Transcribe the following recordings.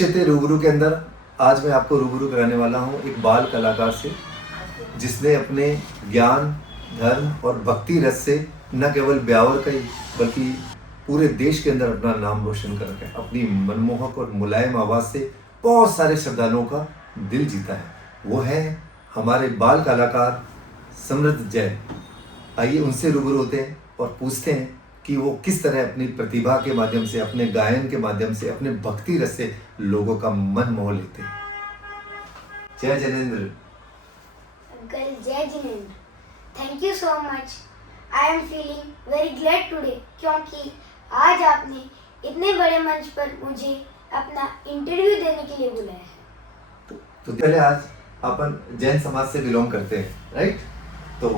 प्रेक्षते रूबरू के अंदर आज मैं आपको रूबरू कराने वाला हूँ एक बाल कलाकार से, जिसने अपने ज्ञान, धर्म और भक्ति रस से न केवल ब्यावर का ही बल्कि पूरे देश के अंदर अपना नाम रोशन कर रखा है। अपनी मनमोहक और मुलायम आवाज़ से बहुत सारे श्रद्धालुओं का दिल जीता है। वो है हमारे बाल कलाकार समृद्ध जैन। आइए उनसे रूबरू होते हैं और पूछते हैं कि वो किस तरह अपनी प्रतिभा के माध्यम से, अपने गायन के माध्यम से, अपने भक्ति रस से लोगों का मन मोह लेते हैं। जय जिनेंद्र। अंकल जय Jinendra, thank you so much. I am feeling very glad today, क्योंकि आज आपने इतने बड़े मंच पर मुझे अपना इंटरव्यू देने के लिए बुलाया है। तो पहले आज अपन जैन समाज से बिलोंग करते हैं, राइट? तो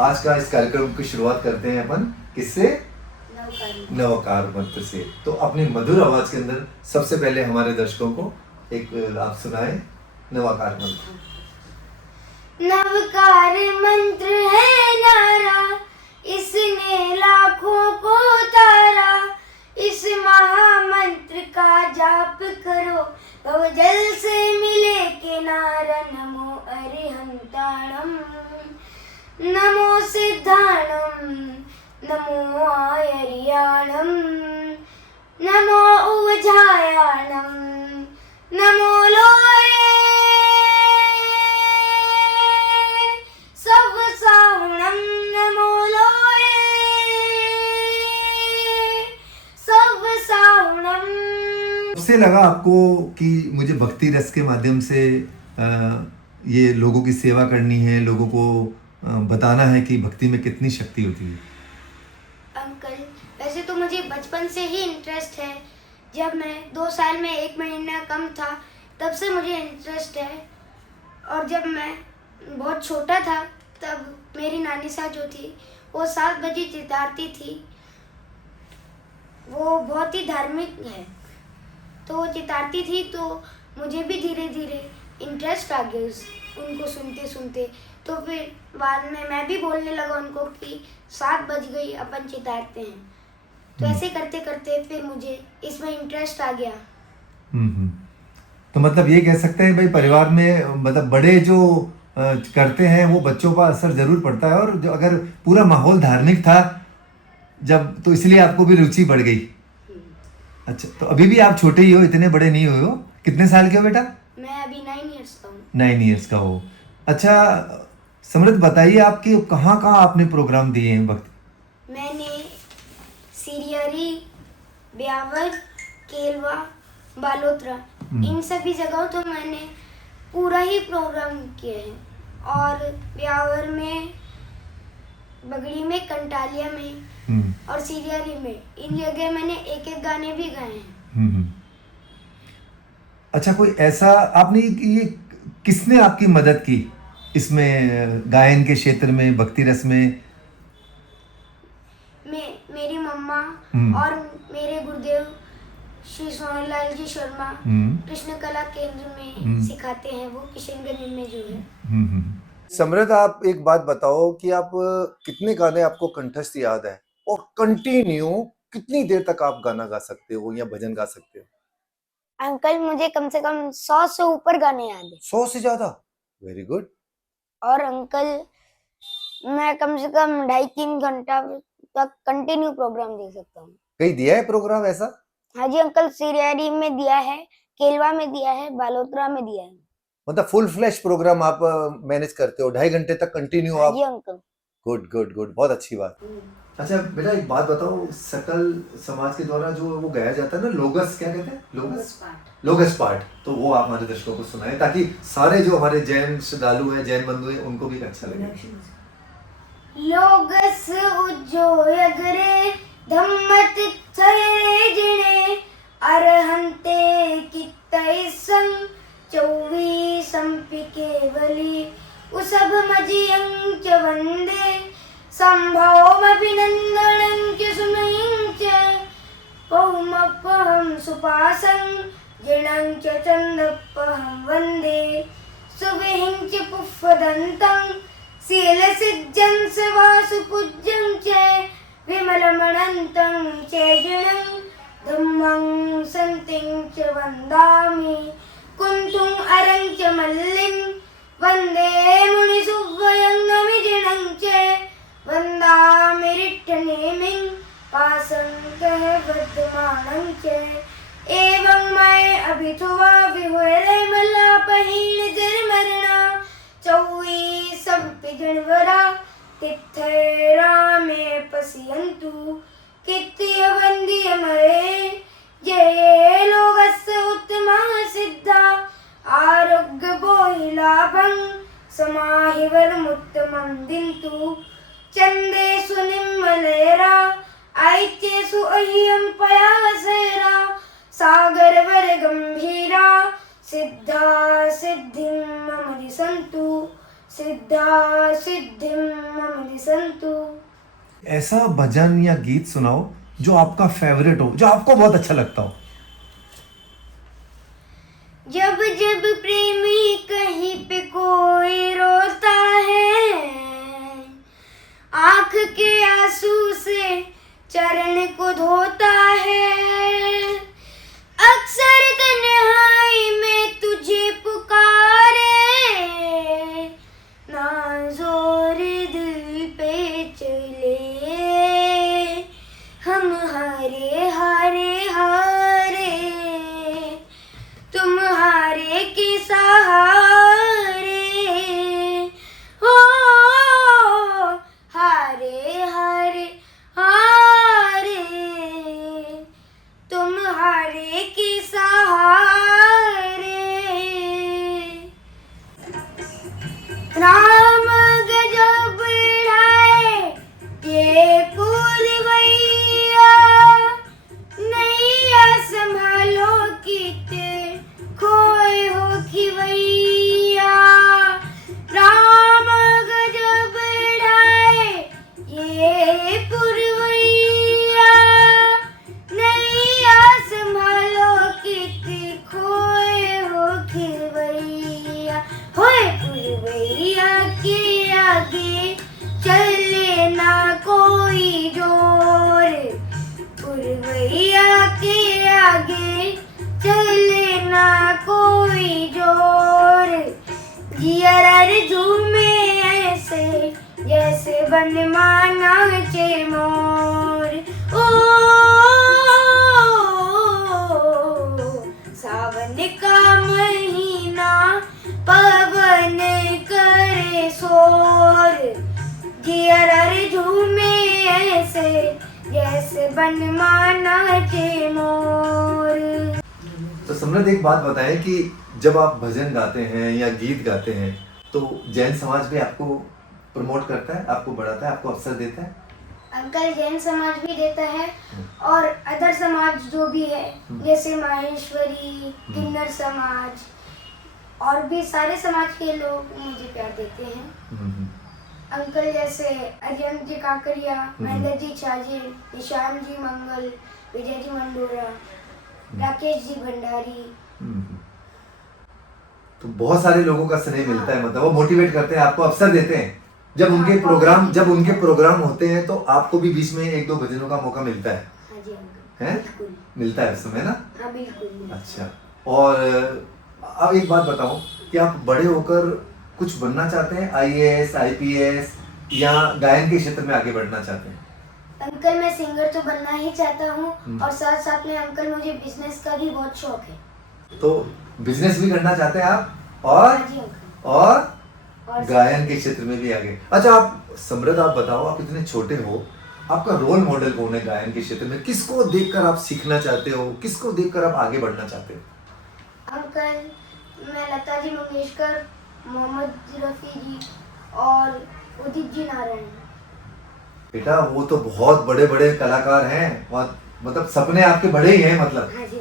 आज का इस कार्यक्रम की शुरुआत करते हैं अपन किससे? नवकार मंत्र से। तो अपनी मधुर आवाज के अंदर सबसे पहले हमारे दर्शकों को एक आप सुनाए नवाकार मंत्र। नवकार मंत्र है नारा, इसने लाखों को तारा। इस महामंत्र का जाप करो, तो जल से मिले किनारा। नमो अरिहंताणम, नमो सिद्धाणम, नमो आयर्याणम, नमो उवझायाणम, नमो लोये सवसाहुणम, नमो लोये सवसाहुणम। उससे लगा आपको कि मुझे भक्ति रस के माध्यम से ये लोगों की सेवा करनी है, लोगों को बताना है कि भक्ति में कितनी शक्ति होती है। अंकल, वैसे तो मुझे बचपन से ही इंटरेस्ट है। जब मैं 2 साल में 1 महीना कम था तब से मुझे इंटरेस्ट है। और जब मैं बहुत छोटा था तब मेरी नानी साहब जो थी वो 7 बजे चितारती थी। वो बहुत ही धार्मिक है, तो वो चितारती थी, तो मुझे भी धीरे धीरे इंटरेस्ट आ गया उनको सुनते सुनते। तो फिर बाद में मैं भी बोलने लगा उनको कि 7 बज गई, अपन चितारते हैं। तो ऐसे करते करते फिर मुझे इसमें इंटरेस्ट आ गया। तो मतलब ये कह सकते हैं भाई, परिवार में मतलब बड़े जो करते हैं वो बच्चों का असर जरूर पड़ता है। और जो अगर पूरा माहौल धार्मिक था जब, तो इसलिए आपको भी रुचि बढ़ गई। अच्छा, तो अभी भी आप छोटे ही हो, इतने बड़े नहीं हुए हो। कितने साल के हो बेटा? मैं अभी 9 इयर्स का हूँ। 9 इयर्स का हो। अच्छा समृद्ध, बताइए आपके कहाँ कहाँ आपने प्रोग्राम दिए हैं वक्त? मैंने सीरियरी, ब्यावर, केलवा, बालोतरा, इन सभी जगहों तो मैंने पूरा ही प्रोग्राम किए हैं। और ब्यावर में, बगड़ी में, कंटालिया में और सीरियरी में, इन जगह मैंने एक एक गाने भी गाए हैं। अच्छा, कोई ऐसा आपने ये किसने आपकी मदद की इसमें, गायन के क्षेत्र में, भक्ति रस में? मेरी मम्मा और मेरे गुरुदेव श्री सोहनलाल जी शर्मा कृष्ण कला केंद्र में सिखाते हैं, वो किशनगंज में जो है। समृद्ध, आप एक बात बताओ कि आप कितने गाने आपको कंठस्थ याद है और कंटिन्यू कितनी देर तक आप गाना गा सकते हो या भजन गा सकते हो? अंकल, मुझे कम से कम 100 से ऊपर गाने याद है। 100 से ज्यादा? Very good. और अंकल, मैं कम से कम 2.5-3 घंटा तक कंटिन्यू प्रोग्राम दे सकता हूँ। कहीं दिया है प्रोग्राम ऐसा? हाँ जी अंकल, सीरियरी में दिया है, केलवा में दिया है, बालोतरा में दिया है। मतलब फुल फ्लैश प्रोग्राम आप मैनेज करते हो 2.5 घंटे तक कंटिन्यू आप? जी अंकल। गुड गुड गुड, बहुत अच्छी बात। अच्छा बेटा, एक बात बताओ, सकल समाज के द्वारा जो वो गाया जाता है ना, लोगस, क्या कहते हैं? लोगस पाठ, तो वो आप हमारे दर्शकों को सुनाएं ताकि सारे जो हमारे जैन श्रद्धालु हैं, जैन बंधु हैं, उनको भी अच्छा लगे। लोगस उज्जोयगरे धम्मत छये जिणे, अरहंते कित्तै संग 24 केवली, उसभ मजियं च वंदे, संभवमभिनंदनं च सुमहिं च, पौमपहं सुपासं जिनं च चन्दपहं वन्दे, सुविहिं च पुष्पदन्तं शीलसिद्ध्यं वासुपूज्यं च, विमलमनन्तं च जिनं धम्मं संतिं च वन्दामि कुन्तुम् अरं च मल्लिं वन्दे मुनिसुव्वयं नमिजिनं च वन्दामि रिट्टनेमिं पासन्तः वर्धमानं च एवं मैं अभिथुवा विहुरे मल्लापहीन जरमरणा चौवी सब पिजनवरा तिथैरा में पसियन्तु कित्य वंदिय मरे जय लोकस्य उत्तमः सिद्धा आरोग्य बोहिलाभं समाहिवरमुत्तमं दिन्तु चन्देषु निम्मलेरा ऐत्येषु अह्यं पयासेरा सागरवर गंभीरा सिद्धा सिद्धिं मम दिसन्तु सिद्धा सिद्धिं मम दिसन्तु। ऐसा भजन या गीत सुनाओ जो आपका फेवरेट हो, जो आपको बहुत अच्छा लगता हो। जब जब प्रेमी कहीं पे कोई रोता है आँख के आंसू से चरण को धोता है अक्सर तन्हाई में तुझे पुकारे ना जोर दिल पे चले हम हारे हारे हारे तुम हारे के सहारे हो हारे हारे हारे तुम हारे के सहारे राम गजब बढ़ाए ये पूर्वैया नैया संभालो कित खोए हो खिवैया राम गजब बढ़ाए ये पूर्वैया नैया संभालो कित खोए हो खिवैया होए पूर्वैया के आगे चले ना कोई जोर पूर्वैया के आगे चले ना कोई जोर जियर झूमे ऐसे जैसे बन माना चे मोर ओ सावन का महीना पवन करे शोर जियर झूमे ऐसे जैसे बन माना चे मोर। तो समृद्ध एक बात बताएं कि जब आप भजन गाते हैं या गीत गाते हैं तो जैन समाज भी आपको प्रमोट करता है, आपको बढ़ाता है, आपको अवसर देता है? अंकल जैन समाज भी देता है और अदर समाज जो भी है जैसे माहेश्वरी किन्नर समाज और भी सारे समाज के लोग मुझे प्यार देते हैं। अंकल जैसे अजयंत जी काकरिया, महेंद्र जी छाजेल, निशान जी मंगल, विजय जी मंडोरा, राकेश जी भंडारी। तो बहुत सारे लोगों का स्नेह मिलता है, मतलब वो मोटिवेट करते हैं, आपको अवसर देते हैं। जब उनके प्रोग्राम होते हैं तो आपको भी बीच में एक दो भजनों का मौका मिलता है। हाँ जी अंकल, हैं? बिल्कुल मिलता है उस समय ना? हाँ बिल्कुल। अच्छा, और अब एक बात बताओ कि आप बड़े होकर कुछ बनना चाहते हैं, IAS, IPS या गायन के क्षेत्र में आगे बढ़ना चाहते हैं? अंकल मैं सिंगर तो बनना ही चाहता हूँ और साथ साथ में अंकल मुझे बिजनेस का भी बहुत शौक है। तो बिजनेस भी करना चाहते हैं आप और हाँ जी अंकल। और गायन के क्षेत्र में भी आगे। अच्छा, आप समृद्ध आप बताओ, आप इतने छोटे हो, आपका रोल मॉडल कौन है गायन के क्षेत्र में? किसको देखकर आप सीखना चाहते हो, किसको देखकर आप आगे बढ़ना चाहते हो? अंकल मैं लता जी मंगेशकर, मोहम्मद रफ़ी जी और उदित जी नारायण। बेटा वो तो बहुत बड़े बड़े कलाकार हैं, मतलब सपने आपके बड़े ही हैं, मतलब हाँ जी।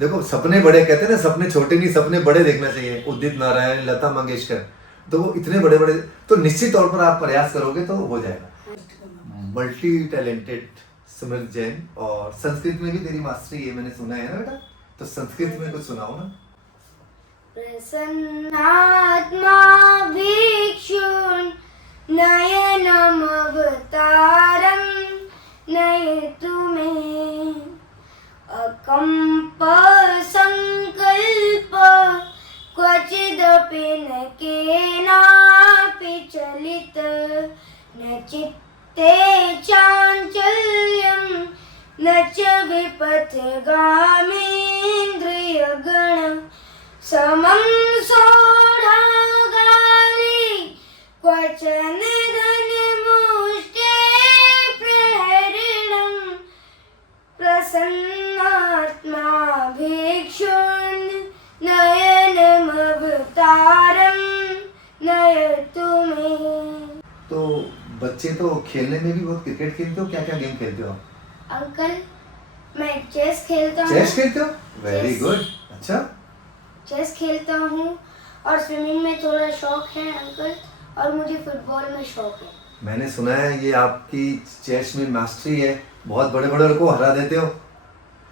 देखो सपने बड़े कहते हैं ना, सपने छोटे नहीं, सपने बड़े देखना चाहिए। उदित नारायण, लता मंगेशकर, तो वो इतने बड़े बड़े, तो निश्चित तौर पर आप प्रयास करोगे तो हो जाएगा। मल्टी टैलेंटेड समृद्ध जैन, और संस्कृत में भी तेरी मास्टरी है मैंने सुना है ना बेटा, तो संस्कृत में कुछ सुनाओ ना। प्रसन्नात्मा भिक्षुन् नयनमवतारं नयतु मे न चित्ते चाञ्चल्यं न च विपथगामीन्द्रियगणं समं सोढागारे क्वचन धनमुष्टे प्रहरणं प्रसन्नात्मा भिक्षुर्नयनमवतारं नयतु मे। तो बच्चे तो खेलने में भी बहुत क्रिकेट खेलते हो, क्या क्या गेम खेलते हो? अंकल मैं चेस खेलता हूँ। चेस खेलते हो? Very Chess। गुड। अच्छा, चेस खेलता हूँ और स्विमिंग में थोड़ा शौक है अंकल, और मुझे फुटबॉल में शौक है। मैंने सुना है ये आपकी चेस में मास्टरी है, बहुत बड़े बड़े को हरा देते हो।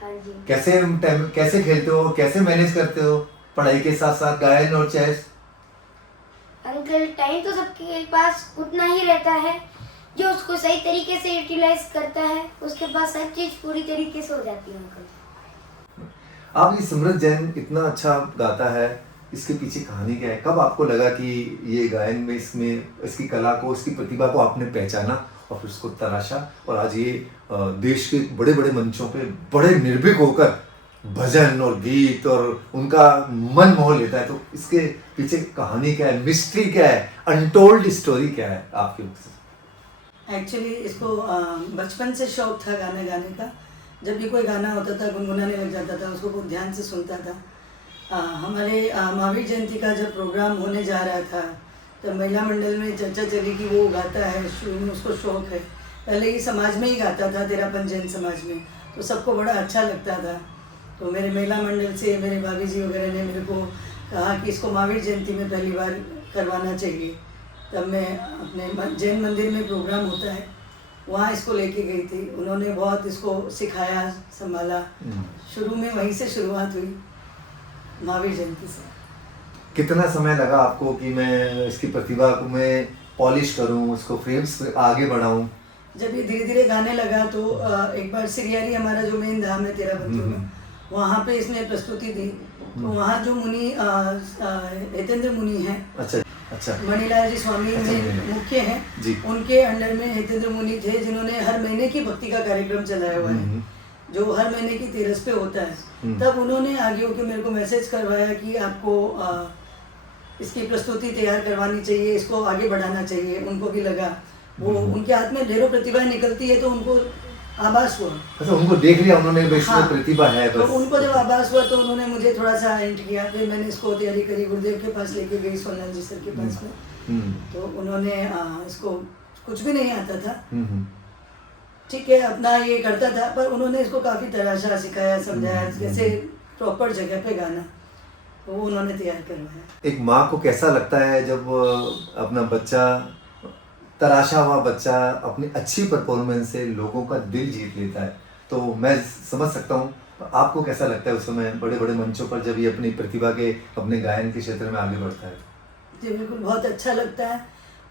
हाँ जी। कैसे खेलते हो, कैसे मैनेज करते हो पढ़ाई के साथ साथ गायन और चेस? अंकल टाइम तो सबके पास उतना ही रहता है, जो उसको सही तरीके से यूटिलाइज करता है उसके पास हर चीज पूरी तरीके से हो जाती है अंकल। आप ये सिमरत जैन इतना अच्छा गाता है, इसके पीछे कहानी क्या है? कब आपको लगा कि ये गायन में इसमें इसकी कला को, इसकी प्रतिभा को आपने पहचाना और फिर उसको तराशा और आज ये देश के बड़े बड़े मंचों पे बड़े निर्भीक होकर भजन और गीत और उनका मन मोह लेता है? तो इसके पीछे कहानी क्या है, मिस्ट्री क्या है, अनटोल्ड स्टोरी क्या है आपके मुख से? एक्चुअली इसको बचपन से शौक था गाना गाने का। जब भी कोई गाना होता था गुनगुनाने लग जाता था, उसको बहुत ध्यान से सुनता था। हमारे महावीर जयंती का जब प्रोग्राम होने जा रहा था तो महिला मंडल में चर्चा चली कि वो गाता है, शुरू में उसको शौक है। पहले ही समाज में ही गाता था, तेरापन जैन समाज में, तो सबको बड़ा अच्छा लगता था। तो मेरे महिला मंडल से मेरे भाभी जी वगैरह ने मेरे को कहा कि इसको महावीर जयंती में पहली बार करवाना चाहिए। तब मैं अपने जैन मंदिर में प्रोग्राम होता है, वहाँ इसको लेके गई थी। उन्होंने बहुत इसको सिखाया, संभाला। शुरू में वहीं से शुरुआत हुई, महावीर जयंती से। कितना समय लगा आपको कि मैं इसकी प्रतिभा को मैं पॉलिश करूं, उसको फ्रेम्स पे आगे बढ़ाऊं? जब ये धीरे धीरे गाने लगा तो एक बार सिरियारी हमारा जो मेन धाम है तेरा बंधु में, वहाँ पे इसने प्रस्तुति दी। तो वहाँ जो मुनि हितेंद्र मुनि हैं, अच्छा मणिलाल जी स्वामी में मुख्य हैं, उनके अंडर में हितेंद्र मुनि थे, जिन्होंने हर महीने की भक्ति का कार्यक्रम चलाया हुआ है, जो हर महीने की 13 पे होता है। तब उन्होंने आगे होकर मेरे को मैसेज करवाया कि आपको इसकी प्रस्तुति तैयार करवानी चाहिए, इसको आगे बढ़ाना चाहिए। उनको भी लगा, वो उनके हाथ में ढेरों प्रतिभा निकलती है, तो उनको आभास हुआ। अच्छा, उनको देख लिया उन्होंने, इसमें प्रतिभा है बस। तो उनको जब आभास हुआ तो उन्होंने मुझे थोड़ा सा हिंट किया। फिर मैंने इसको तैयारी करी, गुरुदेव के पास लेके गई, सोनल जी सर के पास में। तो उन्होंने इसको कुछ भी नहीं आता था, ठीक है, अपना ये करता था, पर उन्होंने इसको काफ़ी तराशा, सिखाया, समझाया कैसे प्रॉपर जगह पे गाना, तो वो उन्होंने तैयार करवाया। एक माँ को कैसा लगता है जब अपना बच्चा, तराशा हुआ बच्चा, अपनी अच्छी परफॉर्मेंस से लोगों का दिल जीत लेता है? तो मैं समझ सकता हूँ, आपको कैसा लगता है उस समय बड़े बड़े मंचों पर जब ये अपनी प्रतिभा के, अपने गायन के क्षेत्र में आगे बढ़ता है? जी बिल्कुल, बहुत अच्छा लगता है।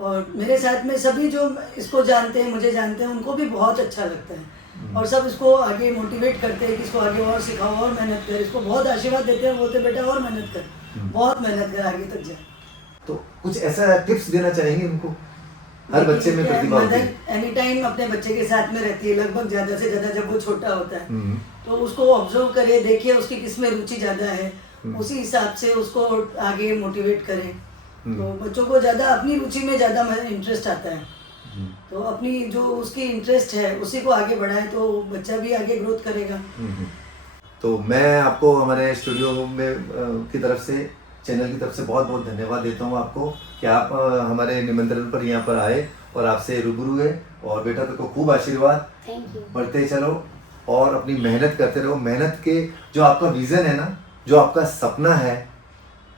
और मेरे साथ में सभी जो इसको जानते हैं, मुझे जानते हैं, उनको भी बहुत अच्छा लगता है। और सब इसको आगे मोटिवेट करते हैं कि इसको आगे और सिखाओ और मेहनत कर। इसको बहुत आशीर्वाद देते हैं, बोलते बेटा और मेहनत कर, बहुत मेहनत कर, आगे तक जा। तो कुछ ऐसा टिप्स देना चाहेंगे उनको? हर बच्चे में प्रतिभा होती है। एनी टाइम अपने बच्चे के साथ में रहती है, लगभग ज़्यादा से ज़्यादा जब वो छोटा होता है, तो उसको ऑब्जर्व करे, देखिए उसकी किस में रुचि ज़्यादा है, उसी हिसाब से उसको आगे मोटिवेट करें। तो बच्चों को ज़्यादा अपनी रुचि में ज़्यादा इंटरेस्ट आता है, तो अपनी जो उसकी इंटरेस्ट है उसी को आगे बढ़ाए, तो बच्चा भी आगे ग्रोथ करेगा। तो मैं आपको हमारे स्टूडियो में की तरफ से, चैनल की तरफ से बहुत बहुत धन्यवाद देता हूँ आपको कि आप हमारे निमंत्रण पर यहाँ पर आए और आपसे रूबरू हुए। और बेटा तेरे को खूब आशीर्वाद, बढ़ते चलो और अपनी मेहनत करते रहो। मेहनत के जो आपका विज़न है ना, जो आपका सपना है,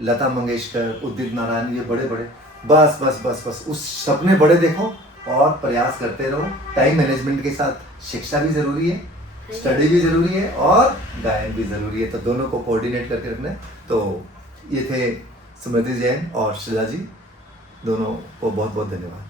लता मंगेशकर, उदित नारायण, ये बड़े बड़े, बस बस बस बस उस सपने बड़े देखो और प्रयास करते रहो। टाइम मैनेजमेंट के साथ शिक्षा भी ज़रूरी है, स्टडी भी ज़रूरी है और गायन भी ज़रूरी है, तो दोनों को कोऑर्डिनेट करके रखना है। तो ये थे स्मृति जैन और श्रीला जी, दोनों को बहुत बहुत धन्यवाद।